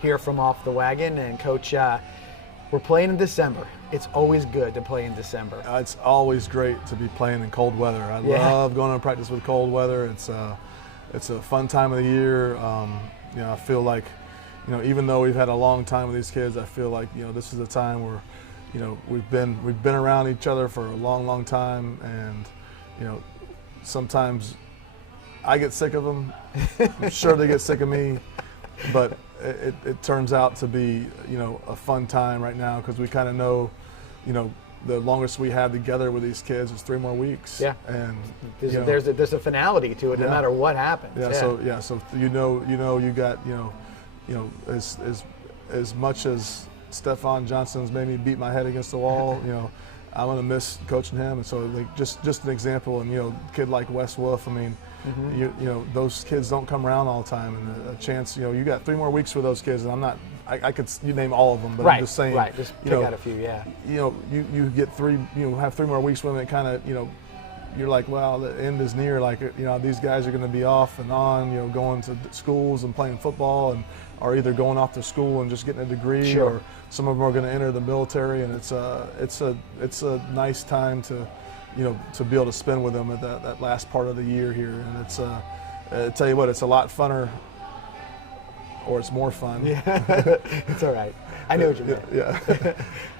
here from Off the Wagon. And Coach, we're playing in December. It's always good to play in December. It's always great to be playing in cold weather. I love going to practice with cold weather. It's a fun time of the year. I feel like, even though we've had a long time with these kids, I feel like, this is a time where, we've been around each other for a long, long time, and, sometimes I get sick of them. I'm sure they get sick of me, but it turns out to be, a fun time right now, because we kind of know, the longest we have together with these kids is 3 more weeks. Yeah. And there's a finality to it, no matter what happens. Yeah. So you got as much as Stefan Johnson's made me beat my head against the wall, I'm gonna miss coaching him. And so just an example, and a kid like Wes Wolf, I mean, those kids don't come around all the time, and a chance, you got 3 more weeks with those kids, and I'm not, I could name all of them, but I'm just saying, just pick out a few, you get have 3 more weeks with them. It kind of, you're like, well, the end is near. Like, these guys are going to be off and on, going to schools and playing football, and are either going off to school and just getting a degree, or some of them are going to enter the military, and it's a nice time to, to be able to spend with them at that last part of the year here. And it's, I tell you what, it's a lot funner, or it's more fun. Yeah, it's all right. I know what you mean. Yeah,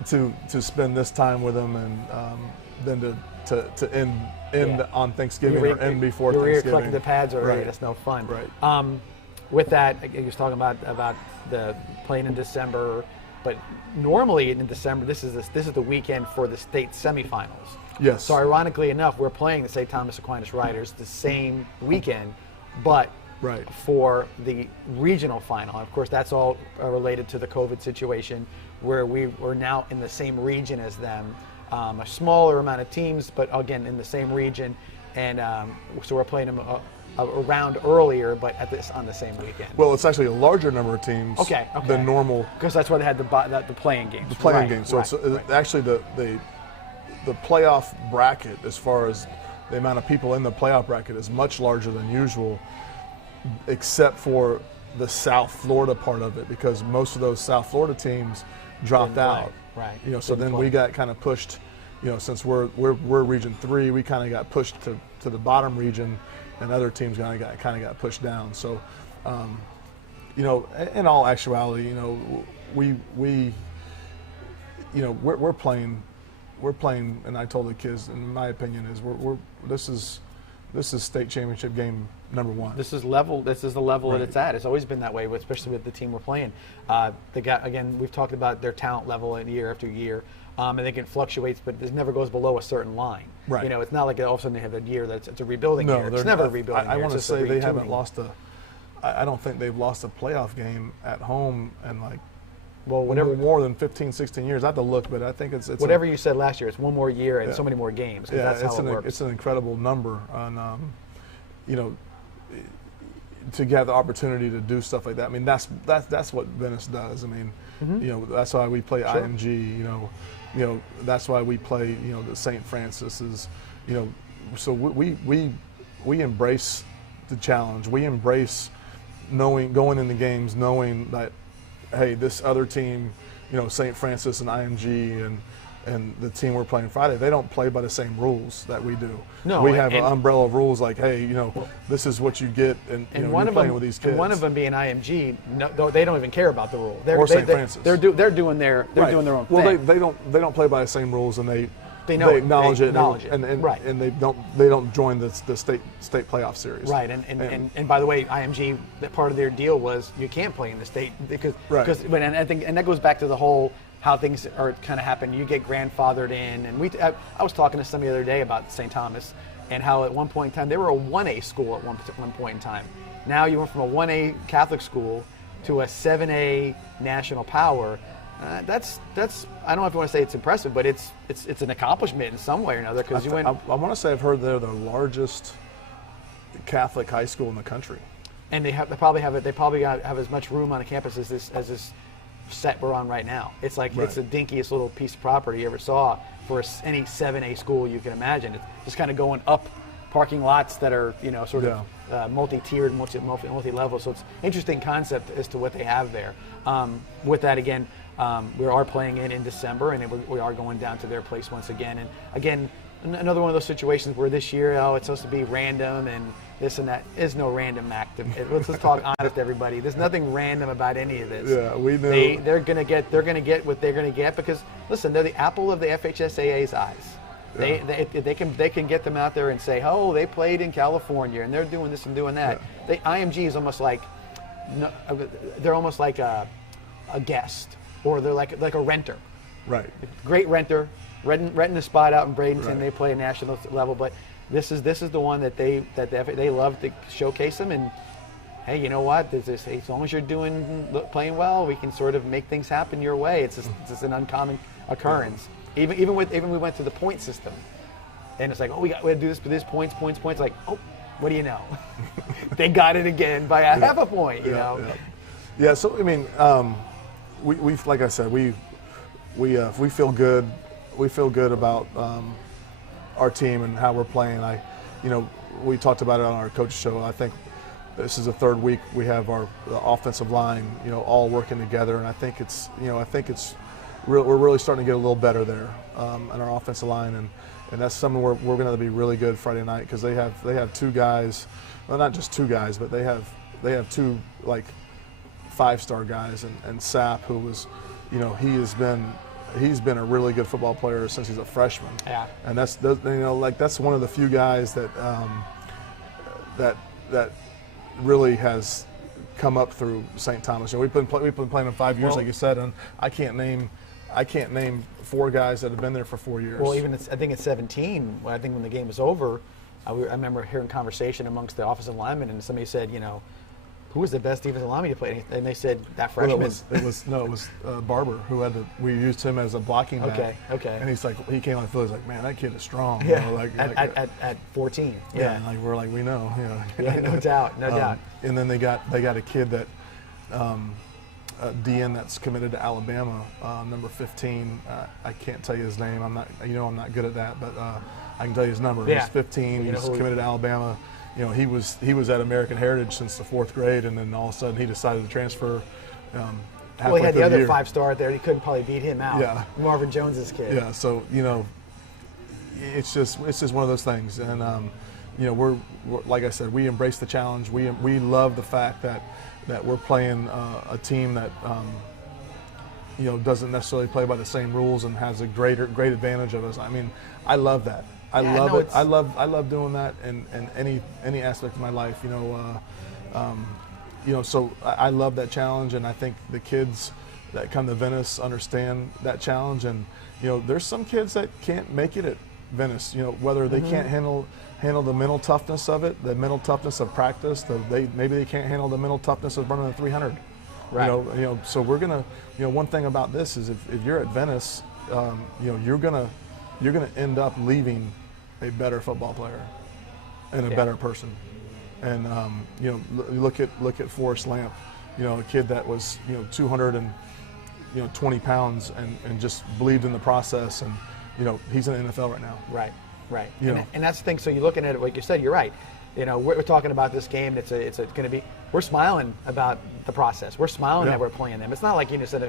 to spend this time with them, and then to end on Thanksgiving, or end before Thanksgiving. You're collecting the pads already. That's no fun. Right. With that, you was talking about the playing in December, but normally in December, this is the weekend for the state semifinals. Yes. So ironically enough, we're playing the St. Thomas Aquinas Riders the same weekend, but for the regional final. Of course, that's all related to the COVID situation, where we are now in the same region as them. A smaller amount of teams, but again in the same region, and so we're playing them a round earlier, but on the same weekend. Well, it's actually a larger number of teams than normal, because that's why they had the playing games. The playing games. So it's actually the playoff bracket, as far as the amount of people in the playoff bracket, is much larger than usual, except for the South Florida part of it, because most of those South Florida teams dropped out. Right. So then we got kind of pushed, since we're Region 3, we kind of got pushed to the bottom region, and other teams kind of got pushed down. So, in all actuality, we're playing, and I told the kids, in my opinion, is this is state championship game number 1. This is the level that it's at. It's always been that way, especially with the team we're playing. Again, we've talked about their talent level year after year. I think it fluctuates, but it never goes below a certain line. Right. It's not like all of a sudden they have a year it's a rebuilding year. It's never a rebuilding year. I want to say they haven't lost I don't think they've lost a playoff game at home in more than 15, 16 years. I have to look, but I think it's whatever you said last year. It's one more year and so many more games. Yeah, that's how it works. It's an incredible number, and to have the opportunity to do stuff like that. I mean, that's what Venice does. I mean, that's why we play IMG. That's why we play. The St. Francis is. So we embrace the challenge. We embrace going in the games knowing that, hey, this other team, St. Francis and IMG and the team we're playing Friday, they don't play by the same rules that we do. No, we have an umbrella of rules like, hey, this is what you get, and you're playing with these kids. And one of them being IMG, they don't even care about the rule. Or St. Francis. They're doing their own thing. Well, they don't play by the same rules, and they acknowledge it, and they don't join the state playoff series. Right, and by the way, IMG, that part of their deal was you can't play in the state because and I think that goes back to the whole how things are kind of happen. You get grandfathered in, and I was talking to somebody the other day about St. Thomas and how at one point in time they were a 1A school at one point in time. Now you went from a 1A Catholic school to a 7A national power. That's I don't know if you want to say it's impressive, but it's an accomplishment in some way or another, because I want to say I've heard they're the largest Catholic high school in the country, and they probably have as much room on a campus as this set we're on right now. It's like it's the dinkiest little piece of property you ever saw for any 7A school you can imagine. It's just kind of going up parking lots that are, sort of multi-tiered, multi-level. So it's interesting concept as to what they have there. With that, again, we are playing in December, and we are going down to their place once again. And again, another one of those situations where this year, it's supposed to be random and this and that. Is no random act. Let's just talk honest, everybody. There's nothing random about any of this. Yeah, we know. They're gonna get what they're gonna get because listen, they're the apple of the FHSAA's eyes. Yeah. They can get them out there and say, oh, they played in California and they're doing this and doing that. Yeah. IMG is almost like they're almost like a guest, or they're like a renter. Right. Great renter, renting a spot out in Bradenton. Right. They play a national level, but this is the one that they love to showcase them. And hey, you know what? As long as you're playing well, we can sort of make things happen your way. It's just an uncommon occurrence. Yeah. Even we went to the point system, and it's like, oh, we got to do this for this points. Like, oh, what do you know? They got it again by half a point. You know. Yeah. So I mean, we like I said, we feel good. We feel good about our team and how we're playing. We talked about it on our coach show. I think this is the third week we have the offensive line, all working together, and I think it's we're really starting to get a little better there in our offensive line, and that's something we're going to be really good Friday night because they have two guys, well, not just two guys, but they have two like 5-star guys, and Sapp, who was, he's been a really good football player since he's a freshman. Yeah. And that's one of the few guys that that really has come up through St. Thomas. We've been playing them 5 years, like you said, and I can't name 4 guys that have been there for 4 years. Well, I think it's 17. I think when the game was over, I remember hearing conversation amongst the offensive linemen, and somebody said, who was the best defensive lineman you played? And they said that freshman. Well, it was Barber who we used him as a blocking back. Okay. And he came on the field. He's like, man, that kid is strong. Yeah. At 14. Yeah. Like we're like, we know. Yeah, no doubt. And then they got a kid that DN that's committed to Alabama, number 15. I can't tell you his name. I'm not good at that, but I can tell you his number. Yeah. He's 15. He's committed to Alabama. He was at American Heritage since the 4th grade, and then all of a sudden he decided to transfer. Well, he had the other 5-star there. He couldn't probably beat him out. Yeah. Marvin Jones's kid. Yeah. So it's just one of those things, and we're like I said, we embrace the challenge. We love the fact that we're playing a team that doesn't necessarily play by the same rules and has a great advantage of us. I mean, I love that. I love it. I love doing that in any aspect of my life. So I love that challenge, and I think the kids that come to Venice understand that challenge. And there's some kids that can't make it at Venice. Whether they can't handle the mental toughness of it, the mental toughness of practice. Maybe they can't handle the mental toughness of running a 300. Right. So we're gonna. One thing about this is if you're at Venice, you're gonna end up leaving a better football player and a better person. And look at Forrest Lamp, a kid that was 220 pounds and just believed in the process, and he's in the NFL right now. Right. And that's the thing. So you're looking at it, like you said, you're right. We're talking about this game. It's going to be. We're smiling about the process. We're smiling that we're playing them. It's not like you just said, oh,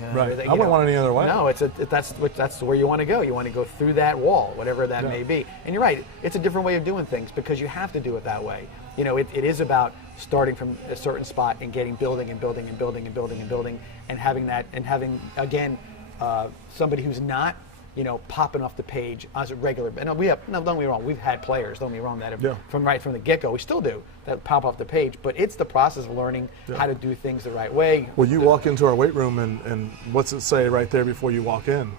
yeah. Right. I wouldn't want it any other way. No, that's where you want to go. You want to go through that wall, whatever that may be. And you're right. It's a different way of doing things because you have to do it that way. It is about starting from a certain spot and building and having again somebody who's not popping off the page as a regular. And don't get me wrong, we've had players, don't get me wrong, that have from the get-go, we still do, that pop off the page. But it's the process of learning how to do things the right way. Well, you walk into our weight room, and what's it say right there before you walk in?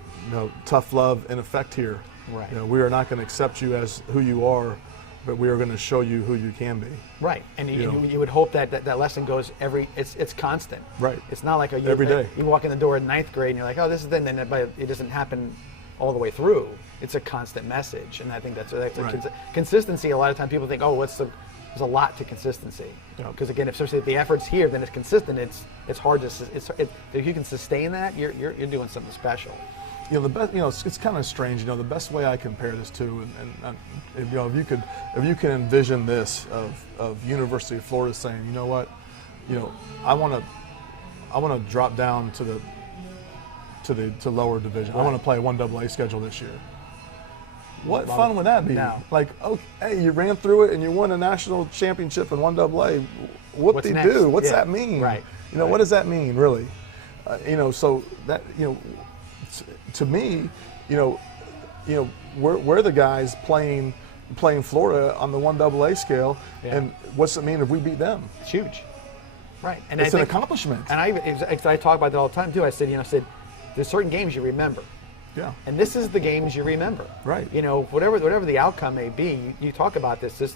Tough love in effect here. Right. We are not going to accept you as who you are, but we are going to show you who you can be. Right, and you would hope that lesson goes it's constant. Right. It's not like every day. You walk in the door in 9th grade and you're like, oh, this is then, but it doesn't happen all the way through. It's a constant message, and I think that's right. Consistency. A lot of times people think, oh, there's a lot to consistency, because again, especially if the effort's here, then it's consistent. It's hard to if you can sustain that, you're doing something special. the best, it's kind of strange. The best way I compare this to, and if you can envision this of University of Florida saying, you know what, I want to drop down to lower division. Right. I want to play a 1AA schedule this year. What fun would that be? No. Like, hey, you ran through it and you won a national championship in 1AA. What's that mean? Right. What does that mean, really? So that to me, we're the guys playing Florida on the 1AA scale, and what's it mean if we beat them? It's huge, right? And it's an accomplishment. And I talk about that all the time too. I said, there's certain games you remember. Yeah. And this is the games you remember. Right. Whatever the outcome may be, you talk about this.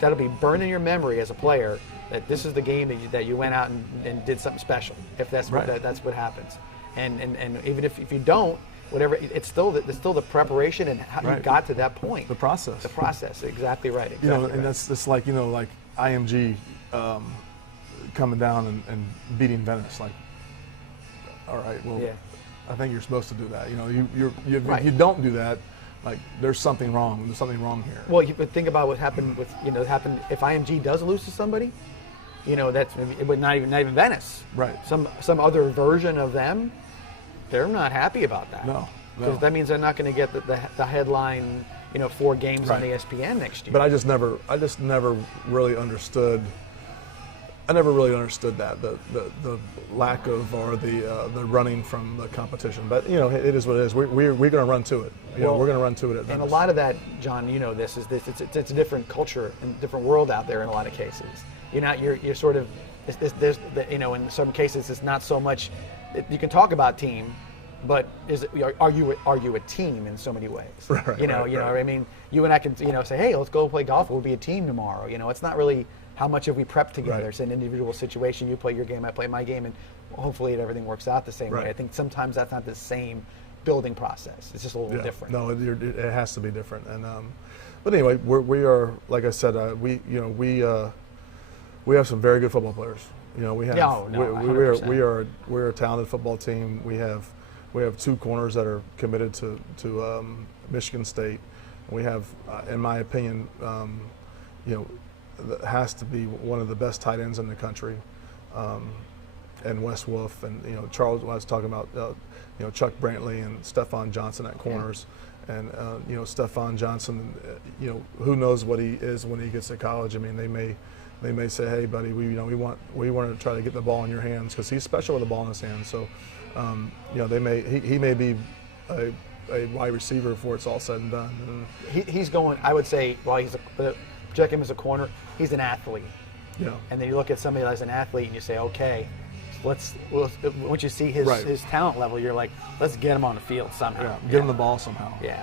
That'll be burned in your memory as a player. That this is the game that you went out and did something special. If that's that's what happens. And even if you don't, whatever, it's still the preparation and how you got to that point. The process. The process. Exactly right. Exactly and that's like like IMG coming down and beating Venice. Like, all right, well, I think you're supposed to do that. If you don't do that, like, there's something wrong. There's something wrong here. Well, you think about what happened with if IMG does lose to somebody. That's maybe not even Venice. Right. Some other version of them, they're not happy about that. No. Because that means they're not going to get the headline, 4 games on ESPN next year. But I just never really understood. I never really understood that the lack of or the running from the competition. But it is what it is. We're going to run to it. We're going to run to it. And a lot of that, John, it's a different culture and different world out there in a lot of cases. You're sort of in some cases it's not so much. You can talk about team, but are you a team in so many ways? Right, I mean, you and I can say, hey, let's go play golf. We'll be a team tomorrow. It's not really how much have we prepped together. Right. It's an individual situation. You play your game, I play my game, and hopefully everything works out the same way. I think sometimes that's not the same building process. It's just a little different. No, it has to be different. And but anyway, we are, like I said, we have some very good football players. We have we're a talented football team. We have 2 corners that are committed to Michigan State. We have, in my opinion, has to be one of the best tight ends in the country, and Wes Wolf and Charles. I was talking about Chuck Brantley and Stephon Johnson at corners, and Stephon Johnson. Who knows what he is when he gets to college? I mean, they may say, hey, buddy, we want to try to get the ball in your hands because he's special with the ball in his hands. So, he may be a wide receiver before it's all said and done. He's going. I would say, project him as a corner. He's an athlete. Yeah. And then you look at somebody as an athlete and you say, okay, once you see his talent level, you're like, let's get him on the field somehow. Yeah, get him the ball somehow. Yeah.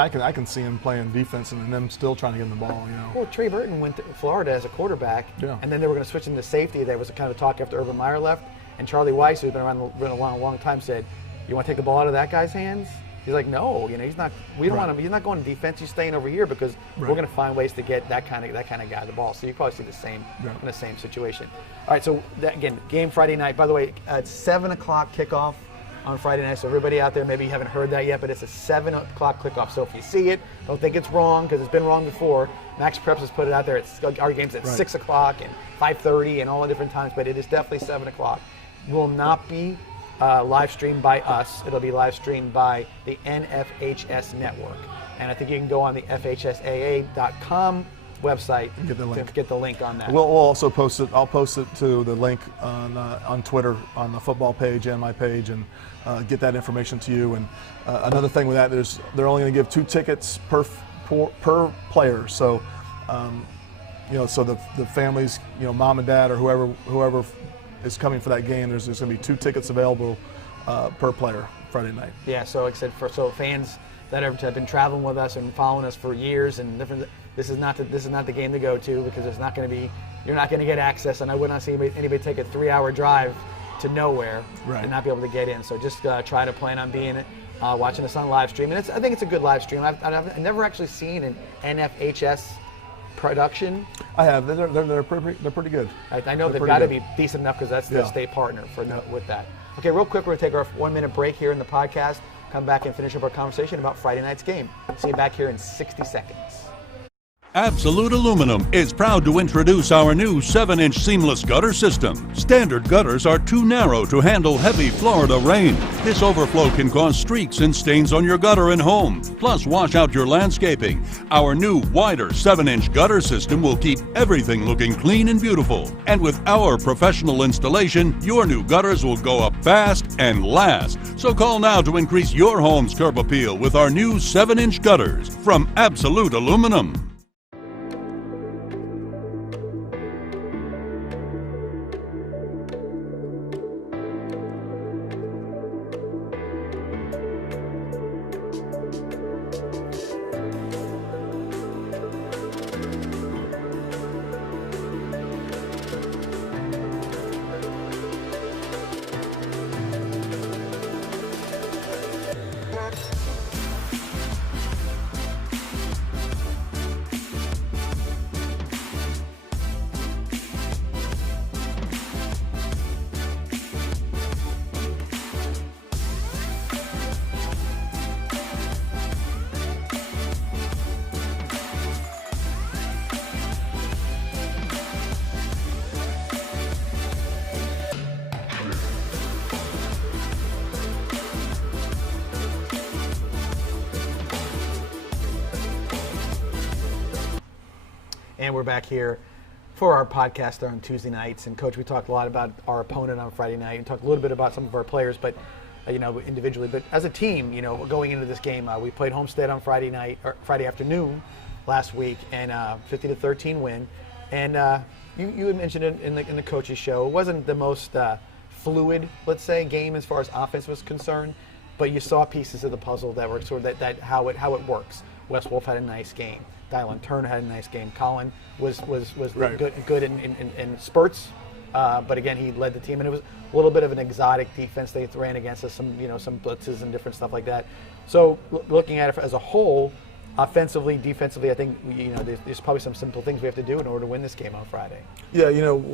I can see him playing defense and them still trying to get him the ball. Well, Trey Burton went to Florida as a quarterback, and then they were going to switch him to safety. There was a kind of talk after Urban Meyer left, and Charlie Weiss, who's been around a long time, said, "You want to take the ball out of that guy's hands?" He's like, no, he's not. We don't want him. He's not going to defense. He's staying over here because we're going to find ways to get that kind of guy the ball. So you probably see the same in the same situation. All right. So again, game Friday night. By the way, it's 7:00 kickoff on Friday night. So everybody out there, maybe you haven't heard that yet, but it's a 7:00 kickoff. So if you see it, don't think it's wrong because it's been wrong before. Max Preps has put it out there. Our game's at 6:00 and 5:30 and all the different times, but it is definitely 7:00. Will not be live streamed by us. It'll be live streamed by the NFHS network. And I think you can go on the FHSAA.com website get the link. to get the link on that. We'll also post it. I'll post it to the link on Twitter on the football page and my page and get that information to you. And another thing with that is they're only going to give 2 tickets per player. So, so the families, mom and dad or whoever is coming for that game, there's going to be 2 tickets available per player Friday night. Yeah, so like I said, so fans that have been traveling with us and following us for years and different, this is not the game to go to because it's not going to be, you're not going to get access, and I would not see anybody take a 3-hour drive to nowhere and not be able to get in. So just try to plan on being watching us on live stream, and I think it's a good live stream. I've never actually seen an NFHS production. I have. They're pretty good. I know they've got to be decent enough because that's the state partner with that. Okay, real quick, we're going to take our 1-minute break here in the podcast, come back and finish up our conversation about Friday night's game. See you back here in 60 seconds. Absolute Aluminum is proud to introduce our new 7-inch seamless gutter system. Standard gutters are too narrow to handle heavy Florida rain. This overflow can cause streaks and stains on your gutter and home, plus wash out your landscaping. Our new wider 7-inch gutter system will keep everything looking clean and beautiful. And with our professional installation, your new gutters will go up fast and last. So call now to increase your home's curb appeal with our new 7-inch gutters from Absolute Aluminum. And we're back here for our podcast on Tuesday nights. And Coach, we talked a lot about our opponent on Friday night and talked a little bit about some of our players, but individually. But as a team, going into this game, we played Homestead on Friday night or Friday afternoon last week, and 50-13 win. And you had mentioned it in the coach's show. It wasn't the most fluid, let's say, game as far as offense was concerned, but you saw pieces of the puzzle that were sort of that how it works. Wes Wolf had a nice game. Dylan Turner had a nice game. Colin was right. good in spurts, but again he led the team, and it was a little bit of an exotic defense they ran against us. Some blitzes and different stuff like that. So looking at it as a whole, offensively, defensively, I think there's probably some simple things we have to do in order to win this game on Friday. Yeah,